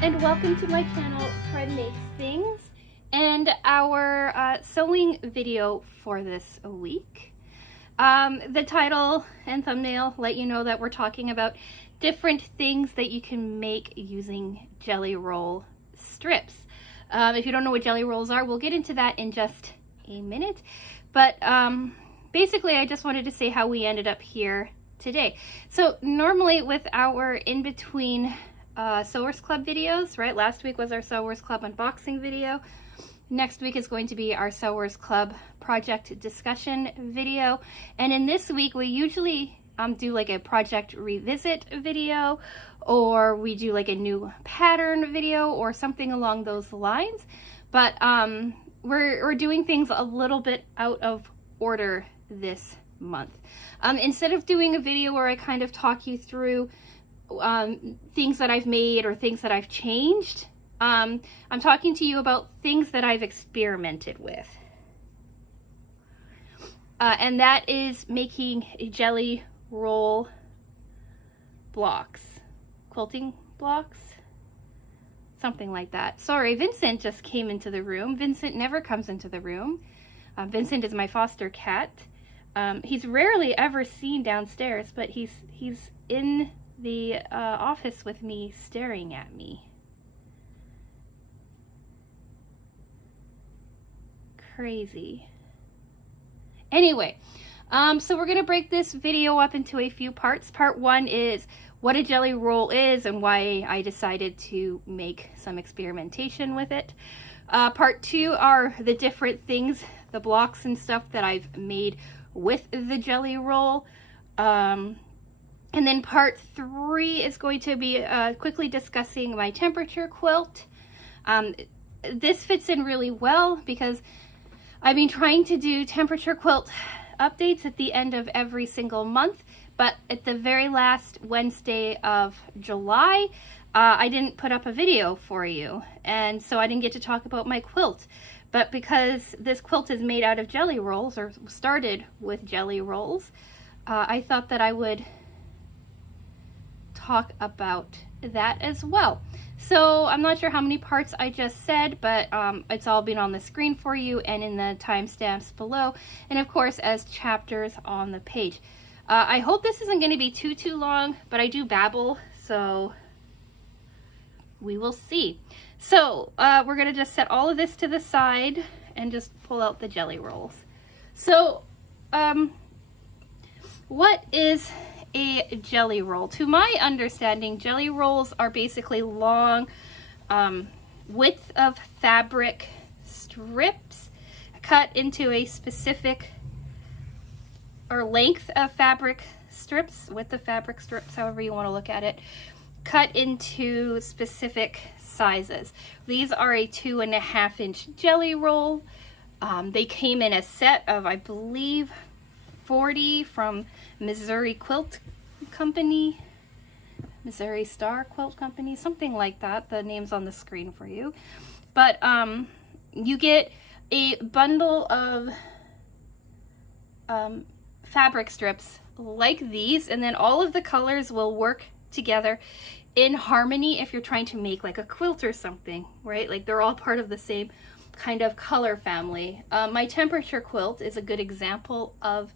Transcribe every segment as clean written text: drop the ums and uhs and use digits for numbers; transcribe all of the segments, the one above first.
and welcome to my channel, Fred Makes Things, and our sewing video for this week. The title and thumbnail let you know that we're talking about different things that you can make using jelly roll strips. If you don't know what jelly rolls are, we'll get into that in just a minute, but basically I just wanted to say how we ended up here today. So normally with our in-between Sewers Club videos, right? Last week was our Sewers Club unboxing video. Next week is going to be our Sewers Club project discussion video. And in this week, we usually do like a project revisit video, or we do like a new pattern video or something along those lines. But we're doing things a little bit out of order this month. Instead of doing a video where I kind of talk you through things that I've made or things that I've changed, I'm talking to you about things that I've experimented with. And that is making a jelly roll blocks, quilting blocks, something like that. Sorry, Vincent just came into the room. Vincent never comes into the room. Vincent is my foster cat. He's rarely ever seen downstairs, but he's in the office with me, staring at me. Crazy. Anyway, so we're gonna break this video up into a few parts. Part one is what a jelly roll is and why I decided to make some experimentation with it. Part two are the different things, the blocks and stuff that I've made with the jelly roll. And then part three is going to be quickly discussing my temperature quilt. This fits in really well because I've been trying to do temperature quilt updates at the end of every single month, but at the very last Wednesday of July, I didn't put up a video for you, and so I didn't get to talk about my quilt. But because this quilt is made out of jelly rolls, or started with jelly rolls, I thought that I would talk about that as well. So I'm not sure how many parts I just said, but it's all been on the screen for you and in the timestamps below, and of course as chapters on the page. I hope this isn't going to be too long, but I do babble, so we will see. So we're going to just set all of this to the side and just pull out the jelly rolls. So what is a jelly roll? To my understanding, jelly rolls are basically long width of fabric strips cut into a specific, or length of fabric strips, width of fabric strips, however you want to look at it, cut into specific sizes. These are a 2.5 inch jelly roll. They came in a set of, I believe, 40 from Missouri Quilt Company, Missouri Star Quilt Company, something like that. The name's on the screen for you. But you get a bundle of fabric strips like these, and then all of the colors will work together in harmony if you're trying to make like a quilt or something, right? Like they're all part of the same kind of color family. My temperature quilt is a good example of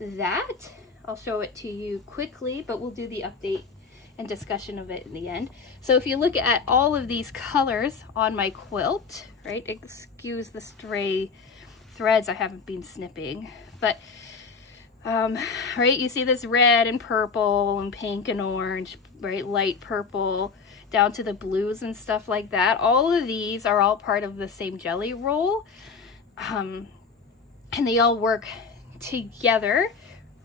that. I'll show it to you quickly, but we'll do the update and discussion of it in the end. So if you look at all of these colors on my quilt, right, excuse the stray threads, I haven't been snipping, but right, you see this red and purple and pink and orange, right, light purple down to the blues and stuff like that. All of these are all part of the same jelly roll, and they all work together,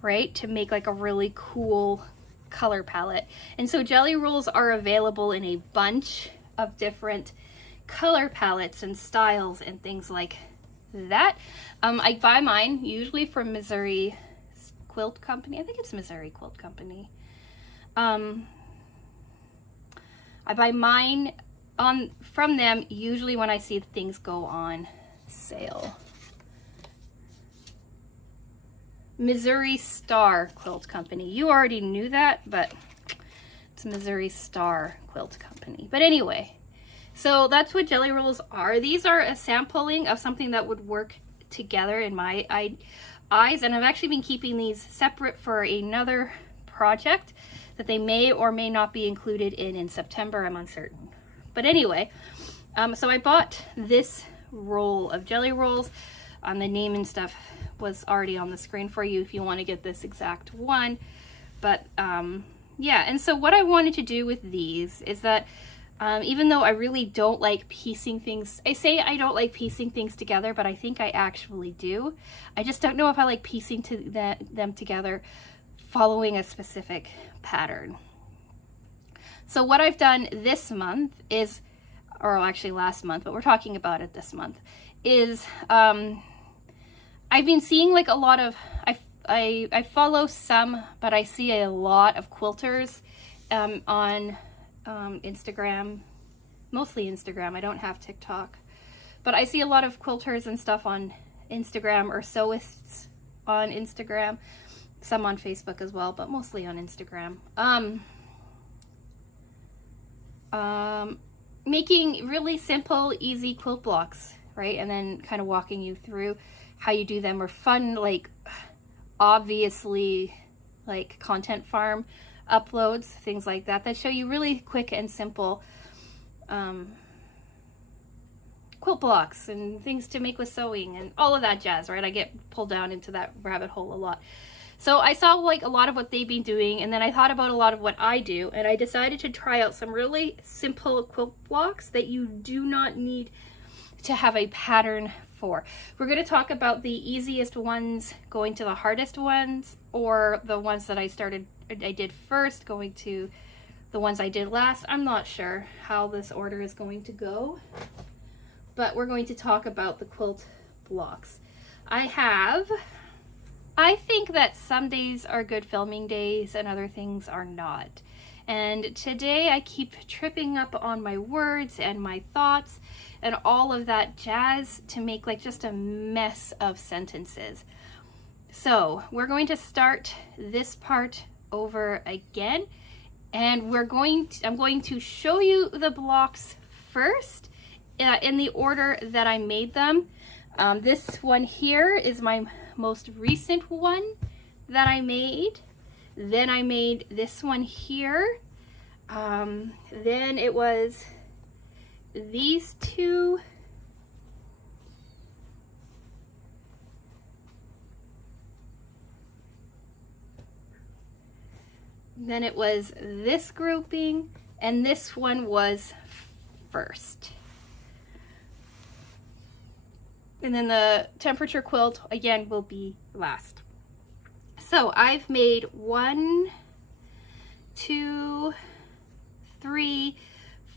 right, to make like a really cool color palette. And so jelly rolls are available in a bunch of different color palettes and styles and things like that. I buy mine usually from Missouri Quilt Company. I think it's Missouri Quilt Company. I buy mine from them usually when I see things go on sale. Missouri Star Quilt Company. You already knew that, but it's Missouri Star Quilt Company. But anyway, So that's what jelly rolls are. These are a sampling of something that would work together in my eyes, and I've actually been keeping these separate for another project that they may or may not be included in September. I'm uncertain. But anyway, so I bought this roll of jelly rolls. The name and stuff was already on the screen for you if you want to get this exact one. But yeah, and so what I wanted to do with these is that even though I really don't like piecing things, I say I don't like piecing things together, but I think I actually do. I just don't know if I like piecing them together following a specific pattern. So what I've done this month is, or actually last month, but we're talking about it this month, is I've been seeing like a lot of, I follow some, but I see a lot of quilters on Instagram, mostly Instagram. I don't have TikTok, but I see a lot of quilters and stuff on Instagram, or sewists on Instagram, some on Facebook as well, but mostly on Instagram. Making really simple, easy quilt blocks, right? And then kind of walking you through how you do them, or fun, like obviously like content farm uploads, things like that, that show you really quick and simple quilt blocks and things to make with sewing and all of that jazz, right? I get pulled down into that rabbit hole a lot. So I saw like a lot of what they've been doing, and then I thought about a lot of what I do, and I decided to try out some really simple quilt blocks that you do not need to have a pattern for. We're going to talk about the easiest ones going to the hardest ones, or the ones that I did first going to the ones I did last. I'm not sure how this order is going to go, but we're going to talk about the quilt blocks. I think that some days are good filming days and other things are not. And today I keep tripping up on my words and my thoughts and all of that jazz to make like just a mess of sentences. So we're going to start this part over again, and I'm going to show you the blocks first in the order that I made them. This one here is my most recent one that I made. Then I made this one here. Then it was these two. Then it was this grouping, and this one was first. And then the temperature quilt again will be last. So I've made 1, 2, 3,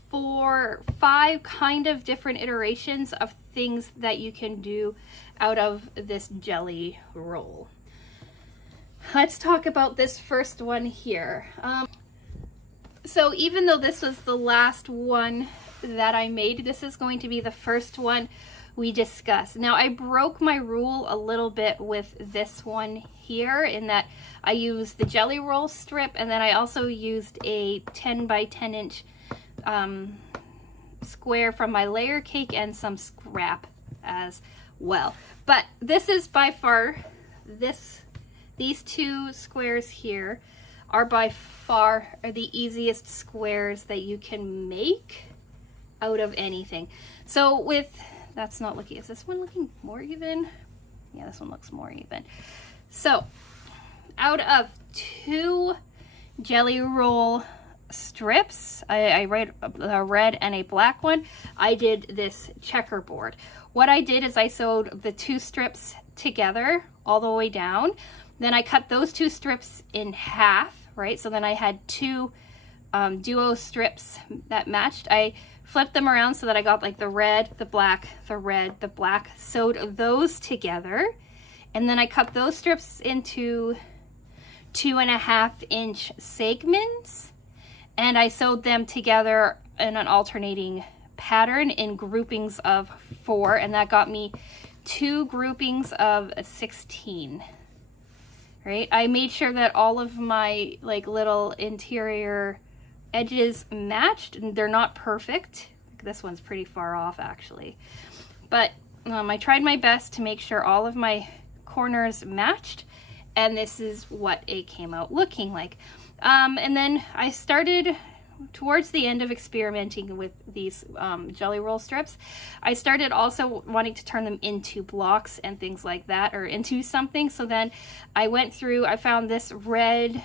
4, 5 kind of different iterations of things that you can do out of this jelly roll. Let's talk about this first one here. So even though this was the last one that I made, this is going to be the first one we discuss. Now I broke my rule a little bit with this one here, in that I used the jelly roll strip, and then I also used a 10 by 10 inch square from my layer cake and some scrap as well. But this is by far, these two squares here are by far the easiest squares that you can make out of anything. So with, that's not looking, is this one looking more even? Yeah, this one looks more even. So out of 2 jelly roll strips, I read a red and a black one, I did this checkerboard. What I did is I sewed the 2 strips together all the way down. Then I cut those 2 strips in half, right? So then I had 2 duo strips that matched. I flipped them around so that I got like the red, the black, the red, the black, sewed those together. And then I cut those strips into 2.5 inch segments, and I sewed them together in an alternating pattern in groupings of 4, and that got me 2 groupings of 16. Right? I made sure that all of my like little interior edges matched, and they're not perfect. this one's pretty far off actually. But I tried my best to make sure all of my corners matched, and this is what it came out looking like. And then I started towards the end of experimenting with these jelly roll strips. I started also wanting to turn them into blocks and things like that, or into something. So then I went through, I found this red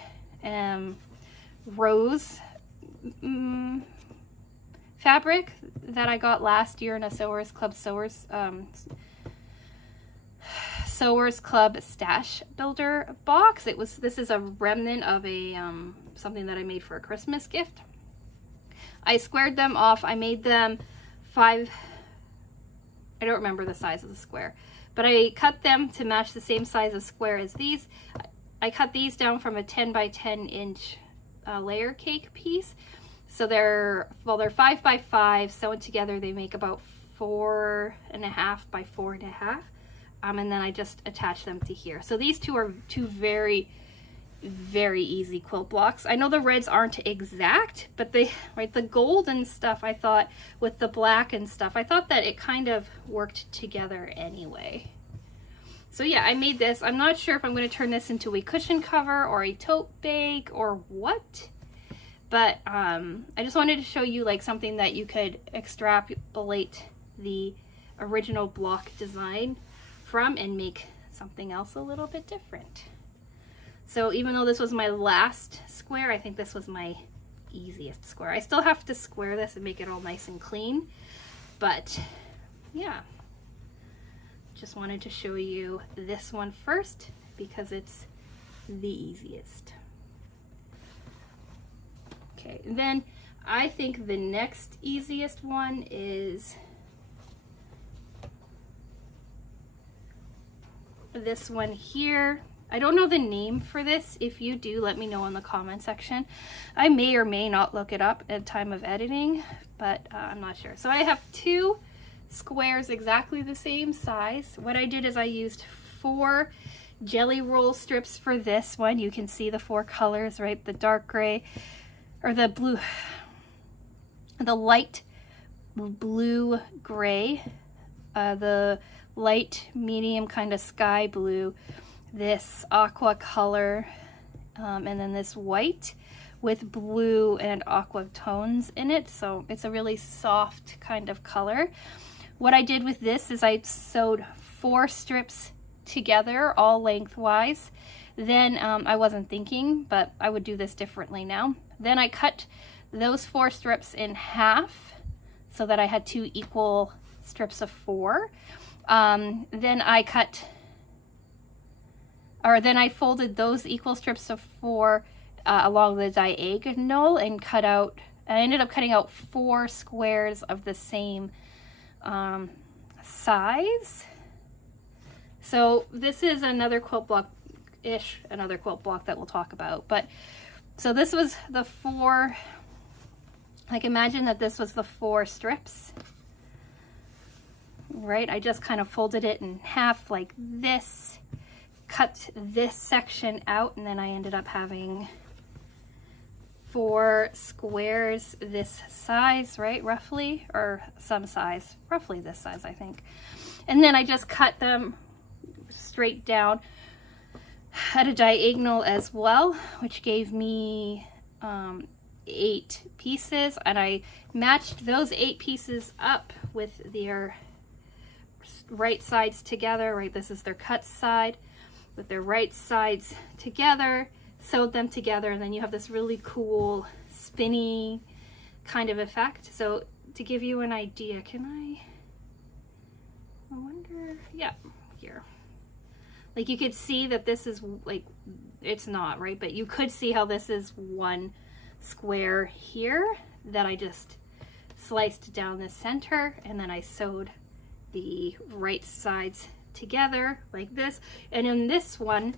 rose fabric that I got last year in a Sewers Club stash builder box. This is a remnant of a something that I made for a Christmas gift. I squared them off. I made them 5, I don't remember the size of the square, but I cut them to match the same size of square as these. I cut these down from a 10 by 10 inch layer cake piece. So they're 5 by 5, sewn together they make about 4.5 by 4.5. And then I just attach them to here. So these two are two very, very easy quilt blocks. I know the reds aren't exact, but they, right, the gold and stuff, I thought with the black and stuff, I thought that it kind of worked together anyway. So yeah, I made this. I'm not sure if I'm going to turn this into a cushion cover or a tote bag or what, but I just wanted to show you like something that you could extrapolate the original block design from and make something else a little bit different. So even though this was my last square, I think this was my easiest square. I still have to square this and make it all nice and clean, but yeah, just wanted to show you this one first because it's the easiest. Okay, then I think the next easiest one is this one here. I don't know the name for this. If you do, let me know in the comment section. I may or may not look it up at time of editing, but I'm not sure. So I have 2 squares exactly the same size. What I did is I used 4 jelly roll strips for this one. You can see the 4 colors, right? The dark gray, or the blue, the light blue gray, the light medium kind of sky blue, this aqua color, and then this white with blue and aqua tones in it. So it's a really soft kind of color. What I did with this is I sewed 4 strips together all lengthwise. Then I wasn't thinking, but I would do this differently now. Then I cut those 4 strips in half so that I had 2 equal strips of 4. Then I folded those equal strips of 4 along the diagonal and I ended up cutting out 4 squares of the same size. So this is another quilt block-ish, another quilt block that we'll talk about. But so this was the 4, like imagine that this was the 4 strips. Right, I just kind of folded it in half like this, cut this section out, and then I ended up having 4 squares this size, right, roughly, or some size, roughly this size, I think. And then I just cut them straight down at a diagonal as well, which gave me 8 pieces, and I matched those 8 pieces up with their right sides together, right? This is their cut side with their right sides together, sewed them together, and then you have this really cool spinny kind of effect. So to give you an idea, I wonder, yeah, here. Like you could see that this is like, it's not, right? But you could see how this is one square here that I just sliced down the center, and then I sewed the right sides together like this. And in this one,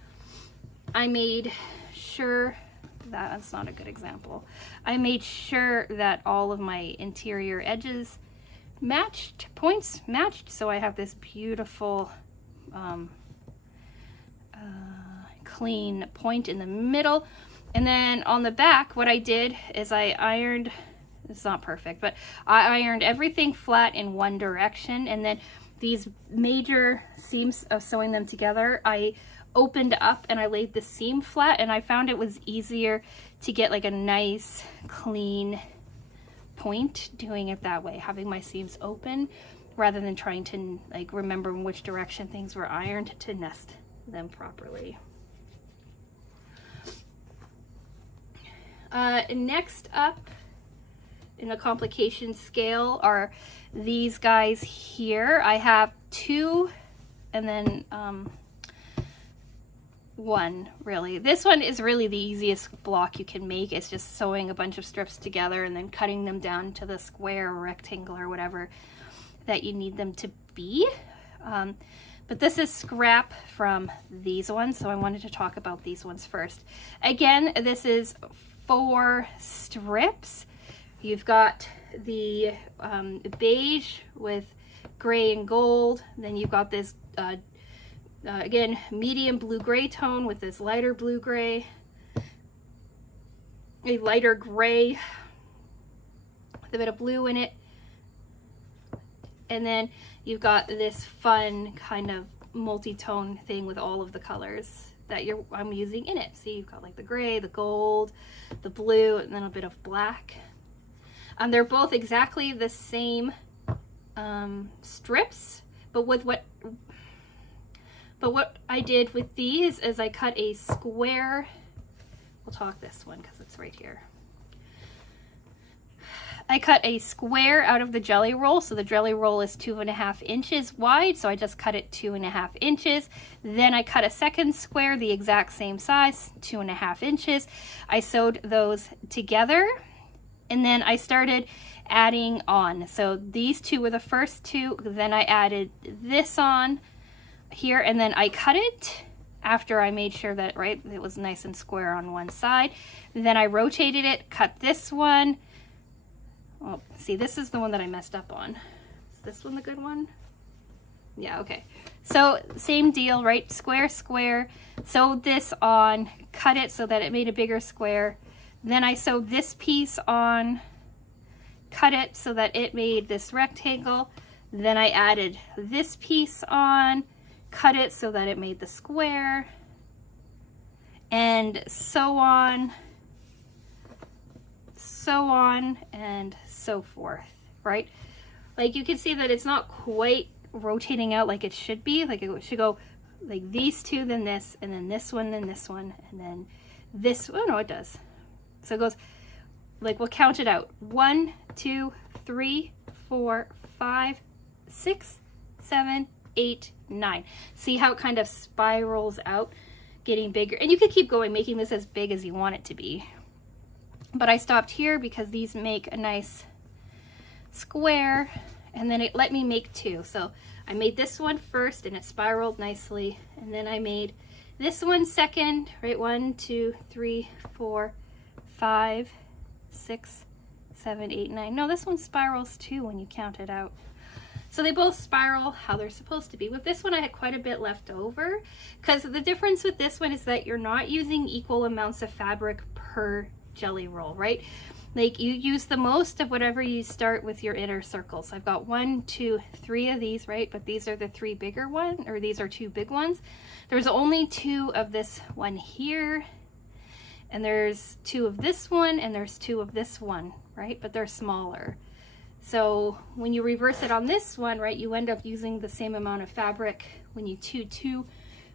I made sure that's not a good example. I made sure that all of my interior edges matched, points matched, so I have this beautiful clean point in the middle. And then on the back, what I did is I ironed It's not perfect, but I ironed everything flat in one direction, and then these major seams of sewing them together, I opened up and I laid the seam flat, and I found it was easier to get like a nice clean point doing it that way, having my seams open rather than trying to like remember in which direction things were ironed to nest them properly. Next up in the complication scale are these guys here. I have 2 and then one, really. This one is really the easiest block you can make. It's just sewing a bunch of strips together and then cutting them down to the square or rectangle or whatever that you need them to be. But this is scrap from these ones, so I wanted to talk about these ones first. Again, this is 4 strips. You've got the beige with gray and gold. Then you've got this, again, medium blue-gray tone with this lighter blue-gray, a lighter gray with a bit of blue in it. And then you've got this fun kind of multi-tone thing with all of the colors that I'm using in it. See, you've got like the gray, the gold, the blue, and then a bit of black. They're both exactly the same strips, but what I did with these is I cut a square. We'll talk this one because it's right here. I cut a square out of the jelly roll, so the jelly roll is 2.5 inches wide, so I just cut it 2.5 inches. Then I cut a second square the exact same size, 2.5 inches. I sewed those together, and then I started adding on. So these 2 were the first 2, then I added this on here, and then I cut it after I made sure that, right, it was nice and square on one side. Then I rotated it, cut this one. Oh, see, this is the one that I messed up on. Is this one the good one? Yeah, okay. So same deal, right? Square, square. Sewed this on, cut it so that it made a bigger square. Then I sewed this piece on, cut it so that it made this rectangle. Then I added this piece on, cut it so that it made the square, and so on, and so forth, right? Like you can see that it's not quite rotating out like it should be. Like it should go like these 2, then this, and then this one, then this one, and then this. Oh no, it does. So it goes like, we'll count it out. 1, 2, 3, 4, 5, 6, 7, 8, 9. See how it kind of spirals out, getting bigger. And you could keep going, making this as big as you want it to be. But I stopped here because these make a nice square, and then it let me make 2. So I made this one first and it spiraled nicely, and then I made this one second, right? 1, 2, 3, 4, 5, 6, 7, 8, 9. No, this one spirals too when you count it out. So they both spiral how they're supposed to be. With this one, I had quite a bit left over, because the difference with this one is that you're not using equal amounts of fabric per jelly roll, right? Like you use the most of whatever you start with your inner circles. I've got 1, 2, 3 of these, right? But these are the 3 bigger ones, or these are 2 big ones. There's only 2 of this one here, and there's 2 of this one, and there's 2 of this one, right? But they're smaller. So when you reverse it on this one, right, you end up using the same amount of fabric when you do 2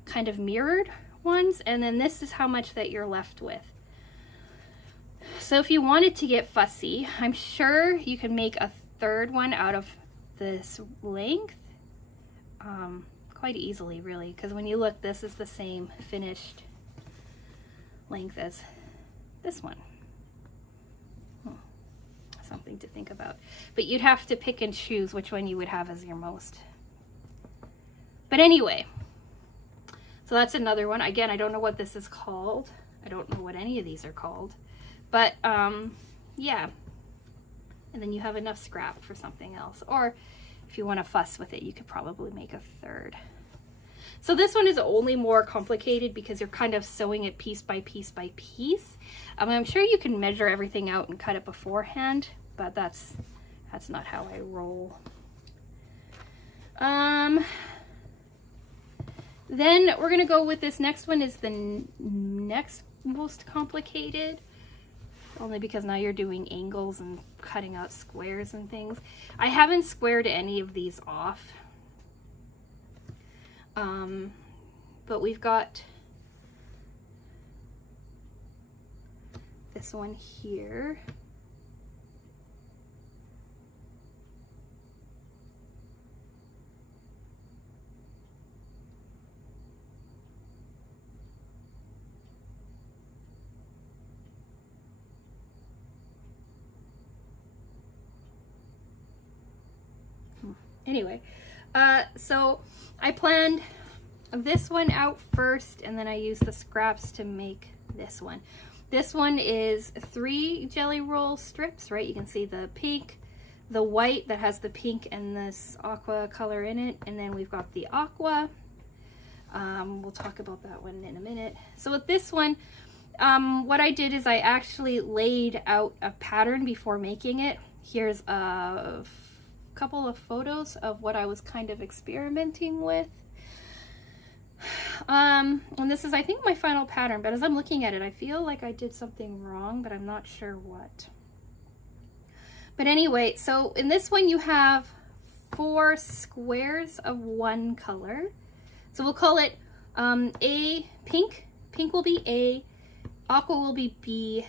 kind of mirrored ones, and then this is how much that you're left with. So if you wanted to get fussy, I'm sure you can make a third one out of this length quite easily, really, because when you look, this is the same finished length as this one. Something to think about. But you'd have to pick and choose which one you would have as your most. But anyway, so that's another one. Again, I don't know what this is called. I don't know what any of these are called. But yeah, and then you have enough scrap for something else, or if you want to fuss with it, you could probably make a third. So this one is only more complicated because you're kind of sewing it piece by piece by piece. I'm sure you can measure everything out and cut it beforehand, but that's not how I roll. Then we're gonna go with this next one, is the next most complicated, only because now you're doing angles and cutting out squares and things. I haven't squared any of these off, but we've got this one here. Anyway, so I planned this one out first, and then I used the scraps to make this one. This one is 3 jelly roll strips, right? You can see the pink, the white that has the pink and this aqua color in it, and then we've got the aqua. We'll talk about that one in a minute. So with this one, what I did is I actually laid out a pattern before making it. Here's a couple of photos of what I was kind of experimenting with. And this is, I think, my final pattern, but as I'm looking at it, I feel like I did something wrong, but I'm not sure what. But anyway, so in this one you have 4 squares of one color. So we'll call it A, pink. Pink will be A, aqua will be B,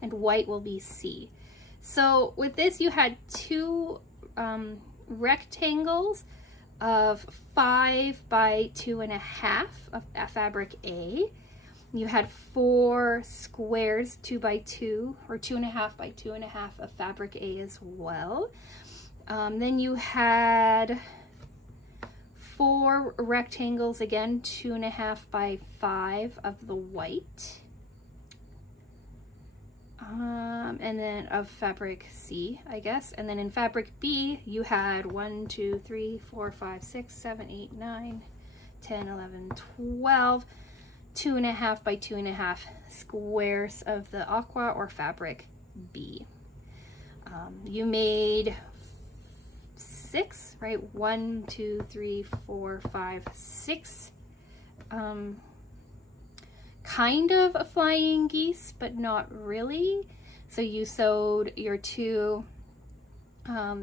and white will be C. So with this, you had 2 rectangles of 5 by 2.5 of fabric A. You had 4 squares 2 by 2 or 2.5 by 2.5 of fabric A as well. Then you had 4 rectangles, again 2.5 by 5 of the white. And then of fabric C, I guess. And then in fabric B, you had 1, 2, 3, 4, 5, 6, 7, 8, 9, 10, 11, 12, 2.5 by 2.5 squares of the aqua or fabric B. You made 6, right? 1, 2, 3, 4, 5, 6. Kind of a flying geese, but not really. So you sewed your 2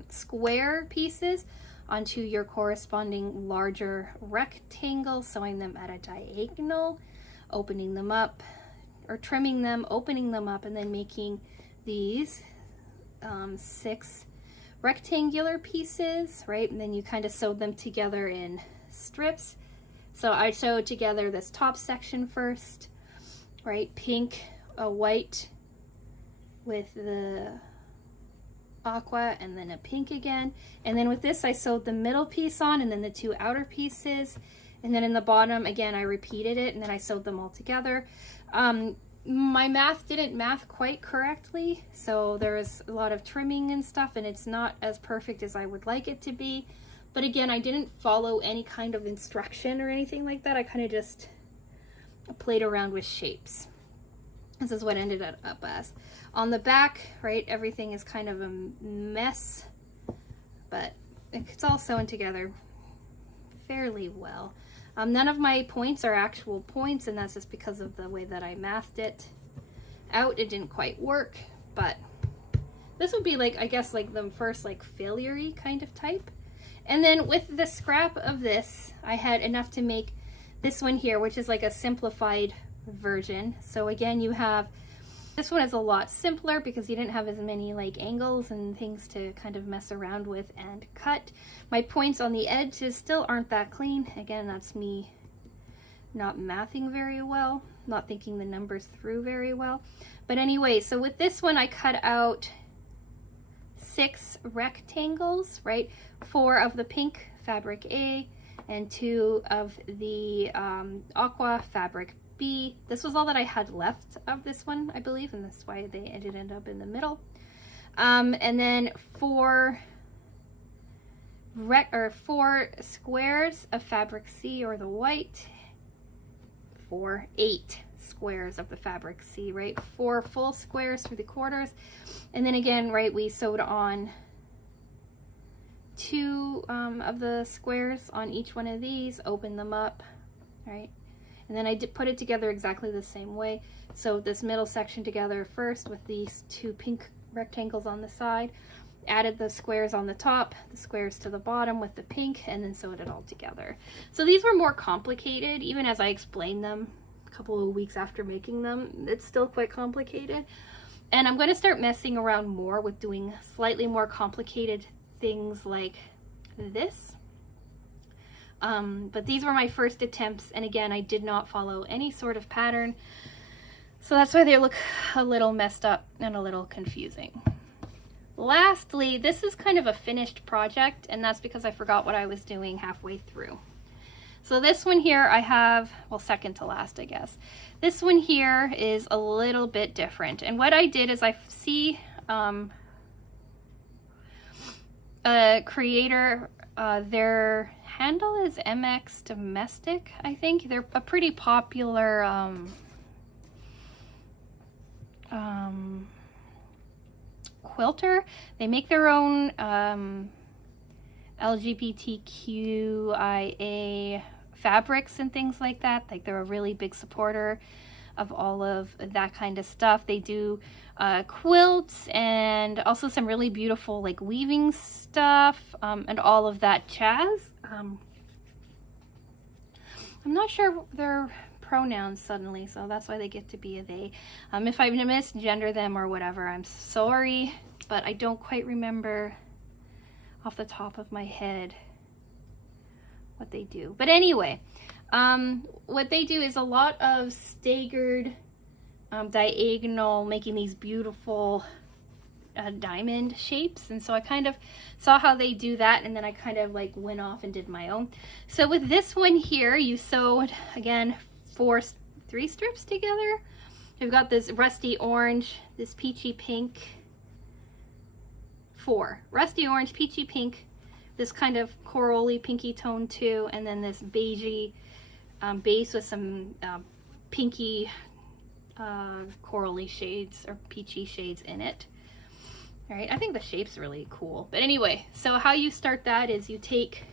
square pieces onto your corresponding larger rectangle, sewing them at a diagonal, opening them up, or trimming them, opening them up, and then making these 6 rectangular pieces, right? And then you kind of sewed them together in strips. So I sewed together this top section first, right? Pink, a white with the aqua, and then a pink again. And then with this, I sewed the middle piece on, and then the 2 outer pieces. And then in the bottom, again, I repeated it, and then I sewed them all together. My math didn't math quite correctly, so there was a lot of trimming and stuff, and it's not as perfect as I would like it to be. But again, I didn't follow any kind of instruction or anything like that. I kind of just played around with shapes. This is what ended up as. On the back, right, everything is kind of a mess, but it's all sewn together fairly well. None of my points are actual points, and that's just because of the way that I mathed it out. It didn't quite work, but this would be like, I guess, like the first like failure-y kind of type. And then with the scrap of this, I had enough to make this one here, which is like a simplified version. So again, you have, this one is a lot simpler because you didn't have as many like angles and things to kind of mess around with and cut. My points on the edges still aren't that clean. Again, that's me not mathing very well, not thinking the numbers through very well. But anyway, so with this one, I cut out 6 rectangles, right? 4 of the pink fabric A and 2 of the aqua fabric B. This was all that I had left of this one, I believe, and that's why they ended up in the middle. And then 4 squares of fabric C or the white for 8 squares of the fabric. See, right? 4 full squares through the quarters. And then again, right, we sewed on 2 of the squares on each one of these, open them up, right? And then I put it together exactly the same way. So this middle section together first with these 2 pink rectangles on the side, added the squares on the top, the squares to the bottom with the pink, and then sewed it all together. So these were more complicated, even as I explained them a couple of weeks after making them. It's still quite complicated. And I'm going to start messing around more with doing slightly more complicated things like this. But these were my first attempts, and again, I did not follow any sort of pattern. So that's why they look a little messed up and a little confusing. Lastly, this is kind of a finished project, and that's because I forgot what I was doing halfway through. So this one here I have, well, second to last, I guess. This one here is a little bit different. And what I did is I see a creator, their handle is MX Domestic, I think. They're a pretty popular quilter. They make their own LGBTQIA fabrics and things like that. Like, they're a really big supporter of all of that kind of stuff. They do quilts and also some really beautiful like weaving stuff and all of that jazz. I'm not sure their pronouns suddenly, so that's why they get to be a they. If I misgender them or whatever, I'm sorry, but I don't quite remember off the top of my head what they do. But anyway, what they do is a lot of staggered diagonal, making these beautiful diamond shapes. And so I kind of saw how they do that, and then I kind of like went off and did my own. So with this one here, you sewed again 3 strips together. You've got this rusty orange, this peachy pink, 4 rusty orange, peachy pink, this kind of corally pinky tone too, and then this beigey base with some pinky corally shades or peachy shades in it. All right, I think the shape's really cool. But anyway, so how you start that is you take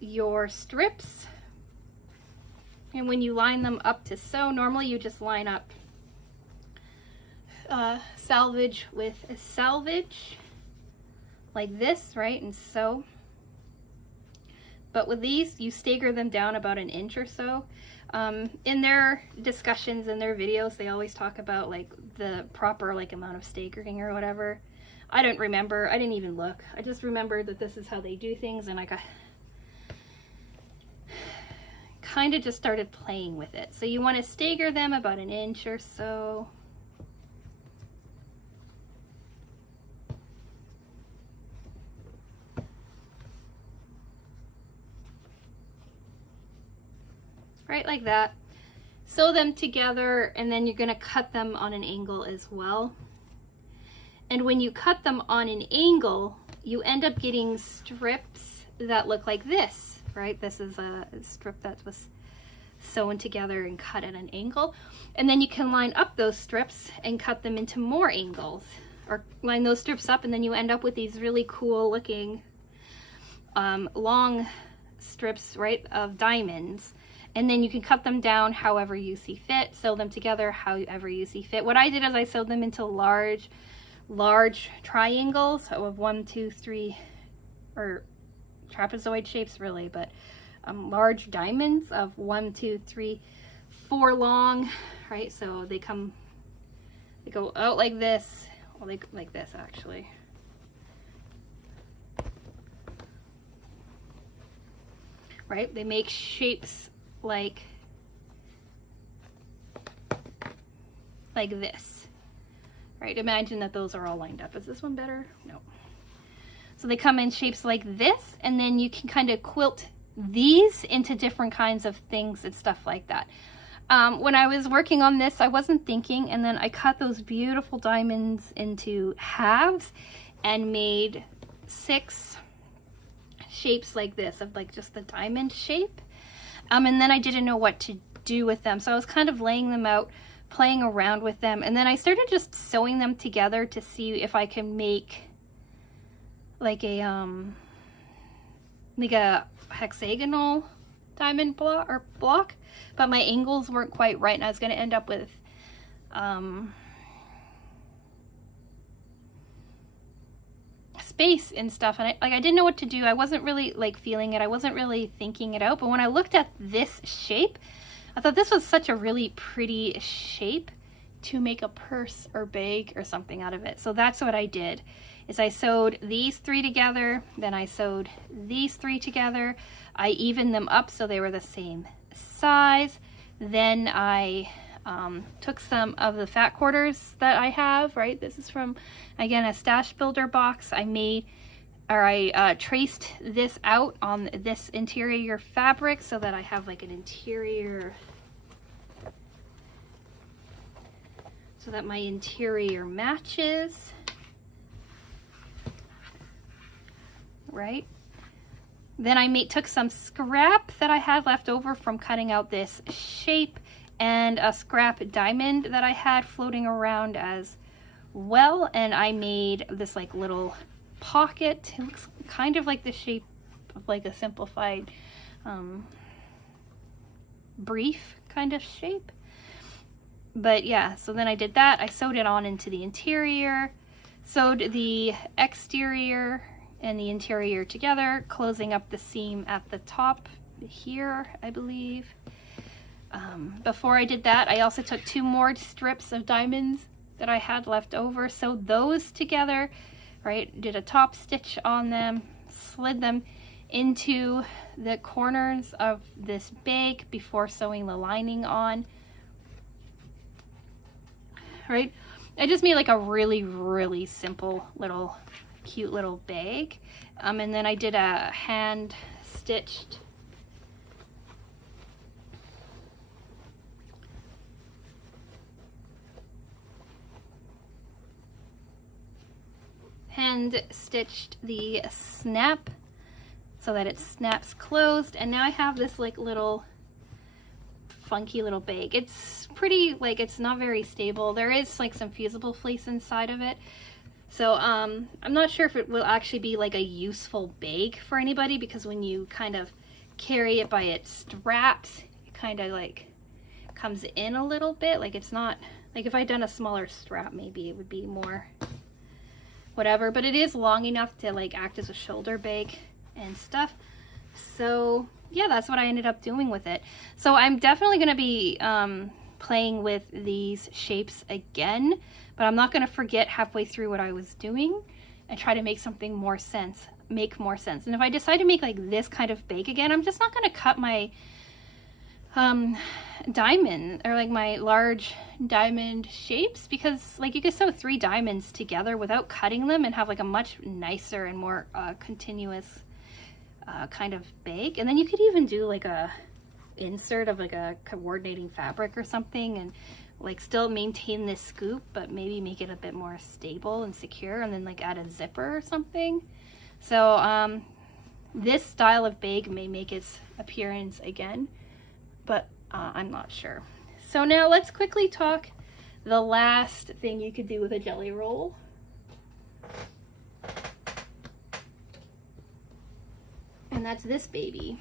your strips, and when you line them up to sew, normally you just line up selvage with a selvage like this, right, and sew. But with these, you stagger them down about 1 inch or so. In their discussions, in their videos, they always talk about like the proper like amount of staggering or whatever. I don't remember. I didn't even look. I just remembered that this is how they do things, and I kind of just started playing with it. So you want to stagger them about 1 inch or so. Right, like that. Sew them together, and then you're going to cut them on an angle as well. And when you cut them on an angle, you end up getting strips that look like this, right? This is a strip that was sewn together and cut at an angle. And then you can line up those strips and cut them into more angles, or line those strips up, and then you end up with these really cool looking long strips, right, of diamonds. And then you can cut them down however you see fit, sew them together however you see fit. What I did is I sewed them into large triangles of 1, 2, 3, or trapezoid shapes really, but large diamonds of 1, 2, 3, 4 long, right? So they go out like this, well, they like this actually. Right? They make shapes like this, right? Imagine that those are all lined up. Is this one better? No. So they come in shapes like this, and then you can kind of quilt these into different kinds of things and stuff like that. When I was working on this, I wasn't thinking, and then I cut those beautiful diamonds into halves and made 6 shapes like this, of like just the diamond shape. And then I didn't know what to do with them. So I was kind of laying them out, playing around with them, and then I started just sewing them together to see if I can make like a hexagonal diamond block, but my angles weren't quite right, and I was going to end up with space and stuff, and I didn't know what to do. I wasn't really like feeling it. I wasn't really thinking it out, but when I looked at this shape, I thought this was such a really pretty shape to make a purse or bag or something out of it. So that's what I did, is I sewed these three together, then I sewed these three together. I evened them up so they were the same size. Then I took some of the fat quarters that I have, right? This is from, again, a stash builder box. I traced this out on this interior fabric so that I have like an interior, so that my interior matches, right? Then I took some scrap that I had left over from cutting out this shape, and a scrap diamond that I had floating around as well, and I made this like little pocket. It looks kind of like the shape of like a simplified brief kind of shape. But yeah, so then I did that. I sewed it on into the interior, sewed the exterior and the interior together, closing up the seam at the top here, I believe. Before I did that, I also took 2 more strips of diamonds that I had left over, sewed those together, right? Did a top stitch on them, slid them into the corners of this bag before sewing the lining on, right? I just made like a really, really simple little cute little bag. And then I did a hand stitched the snap so that it snaps closed, and now I have this like little funky little bag. It's pretty, like, it's not very stable. There is like some fusible fleece inside of it, so I'm not sure if it will actually be like a useful bag for anybody, because when you kind of carry it by its straps, it kind of like comes in a little bit. Like, it's not like, if I'd done a smaller strap, maybe it would be more whatever, but it is long enough to like act as a shoulder bag and stuff. So yeah, that's what I ended up doing with it. So I'm definitely going to be playing with these shapes again, but I'm not going to forget halfway through what I was doing and try to make something make more sense. And if I decide to make like this kind of bag again, I'm just not going to cut my diamond, or like my large diamond shapes, because like you could sew 3 diamonds together without cutting them and have like a much nicer and more continuous kind of bag. And then you could even do like a insert of like a coordinating fabric or something, and like still maintain this scoop but maybe make it a bit more stable and secure, and then like add a zipper or something. So this style of bag may make its appearance again, but I'm not sure. So now let's quickly talk the last thing you could do with a jelly roll. And that's this baby.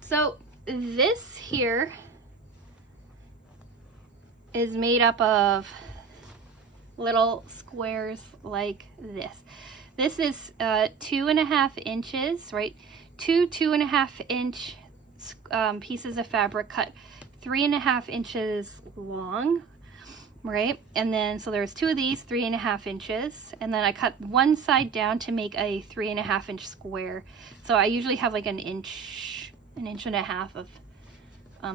So this here is made up of little squares like this. This is 2.5 inches, right? 2.5 inch pieces of fabric cut 3.5 inches long, right? And then so there's 2 of these 3.5 inches, and then I cut one side down to make a 3.5 inch square. So I usually have like an inch and a half of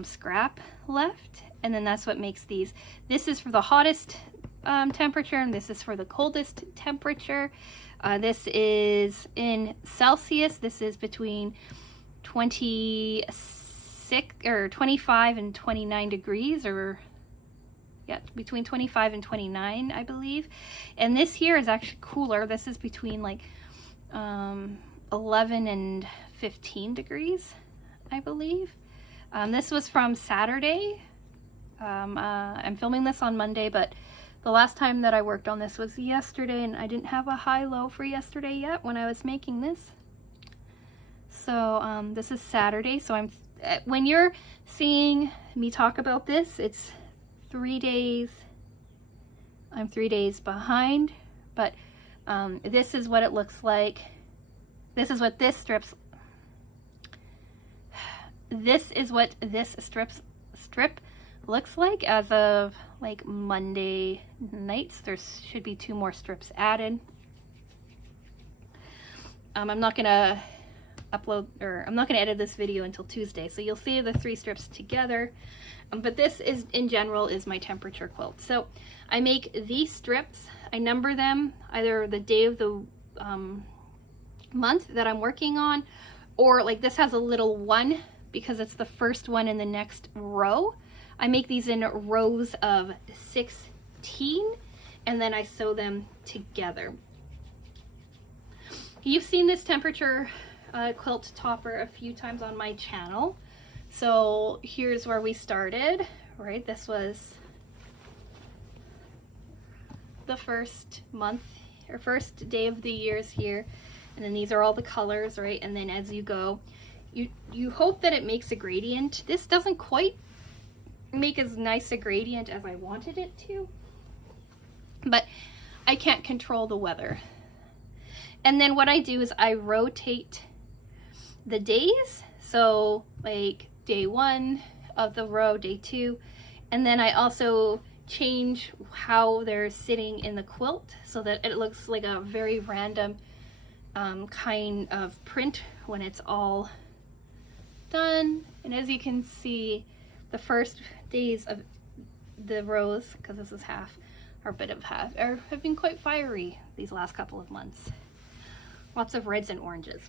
scrap left, and then that's what makes these. This is for the hottest temperature, and this is for the coldest temperature. This is in Celsius. This is between 25 and 29 degrees, or yeah, between 25 and 29, I believe. And this here is actually cooler. This is between like 11 and 15 degrees, I believe. This was from Saturday. I'm filming this on Monday, but the last time that I worked on this was yesterday, and I didn't have a high-low for yesterday yet when I was making this. So this is Saturday, so when you're seeing me talk about this, it's 3 days. I'm 3 days behind, but this is what it looks like. This is what this strip looks like as of like Monday nights. There should be 2 more strips added. I'm not gonna edit this video until Tuesday, so you'll see the 3 strips together. But this is, in general, is my temperature quilt. So I make these strips, I number them either the day of the month that I'm working on, or like this has a little 1 because it's the first one in the next row. I make these in rows of 16, and then I sew them together. You've seen this temperature quilt topper a few times on my channel. So here's where we started, right? This was the first month or first day of the years here. And then these are all the colors, right? And then as you go, you hope that it makes a gradient. This doesn't quite make as nice a gradient as I wanted it to, but I can't control the weather. And then what I do is I rotate the days. So like day 1 of the row, day 2, and then I also change how they're sitting in the quilt so that it looks like a very random kind of print when it's all done. And as you can see, the first days of the rows, because this is half, or a bit of half, have been quite fiery these last couple of months. Lots of reds and oranges.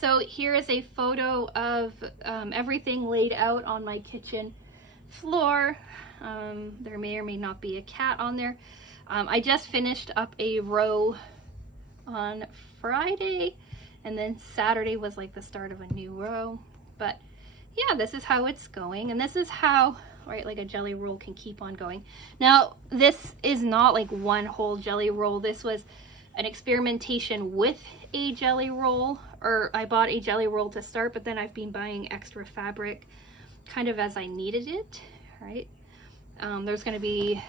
So here is a photo of everything laid out on my kitchen floor. There may or may not be a cat on there. I just finished up a row on Friday, and then Saturday was like the start of a new row. But yeah, this is how it's going, and this is how, right, like a jelly roll can keep on going. Now, this is not like one whole jelly roll. This was an experimentation with a jelly roll, or I bought a jelly roll to start, but then I've been buying extra fabric kind of as I needed it, right? There's going to be,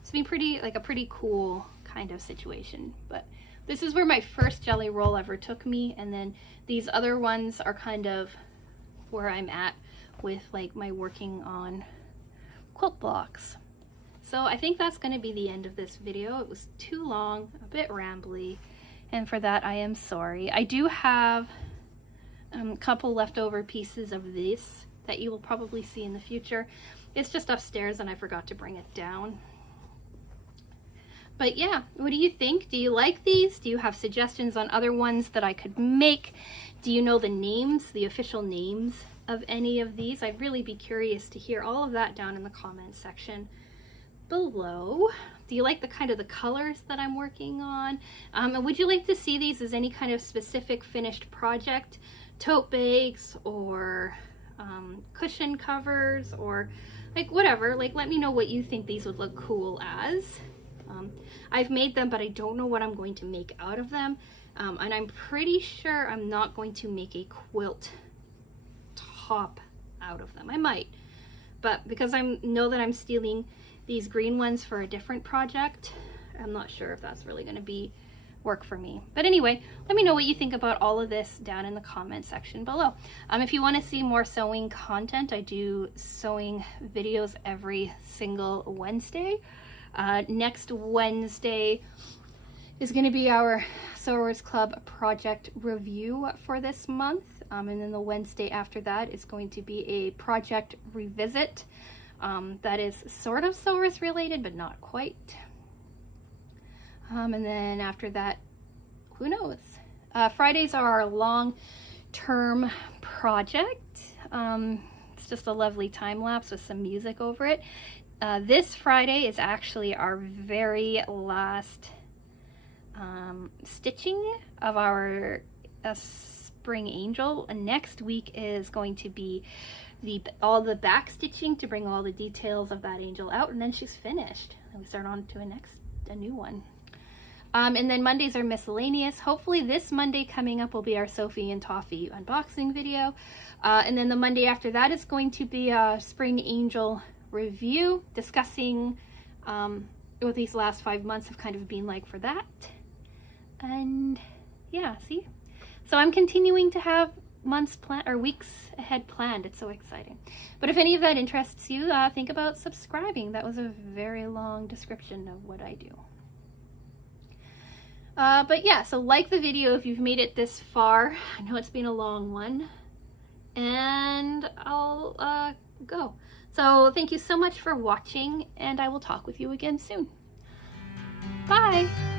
it's been pretty, like a pretty cool kind of situation. But this is where my first jelly roll ever took me, and then these other ones are kind of where I'm at with like my working on quilt blocks. So I think that's going to be the end of this video. It was too long, a bit rambly, and for that I am sorry. I do have a couple leftover pieces of this that you will probably see in the future. It's just upstairs and I forgot to bring it down. But yeah, what do you think? Do you like these? Do you have suggestions on other ones that I could make? Do you know the names, the official names of any of these? I'd really be curious to hear all of that down in the comment section below. Do you like the kind of the colors that I'm working on? And would you like to see these as any kind of specific finished project? Tote bags or cushion covers, or like whatever. Like, let me know what you think these would look cool as. I've made them, but I don't know what I'm going to make out of them. And I'm pretty sure I'm not going to make a quilt top out of them. I might, but because I know that I'm stealing these green ones for a different project, I'm not sure if that's really going to be work for me. But anyway, let me know what you think about all of this down in the comment section below. If you want to see more sewing content, I do sewing videos every single Wednesday. Next Wednesday is going to be our Sewers Club project review for this month. And then the Wednesday after that is going to be a project revisit. That is sort of sewers related, but not quite. And then after that, who knows? Fridays are our long-term project. It's just a lovely time lapse with some music over it. This Friday is actually our very last stitching of our spring angel. And next week is going to be all the back stitching to bring all the details of that angel out, and then she's finished and we start on to a new one. And then Mondays are miscellaneous. Hopefully this Monday coming up will be our Sophie and Toffee unboxing video, and then the Monday after that is going to be a spring angel review, discussing what these last 5 months have kind of been like for that. And yeah, see, so I'm continuing to have months planned or weeks ahead planned. It's so exciting. But if any of that interests you, think about subscribing. That was a very long description of what I do. But yeah, so like the video if you've made it this far. I know it's been a long one, and I'll go. So thank you so much for watching, and I will talk with you again soon. Bye!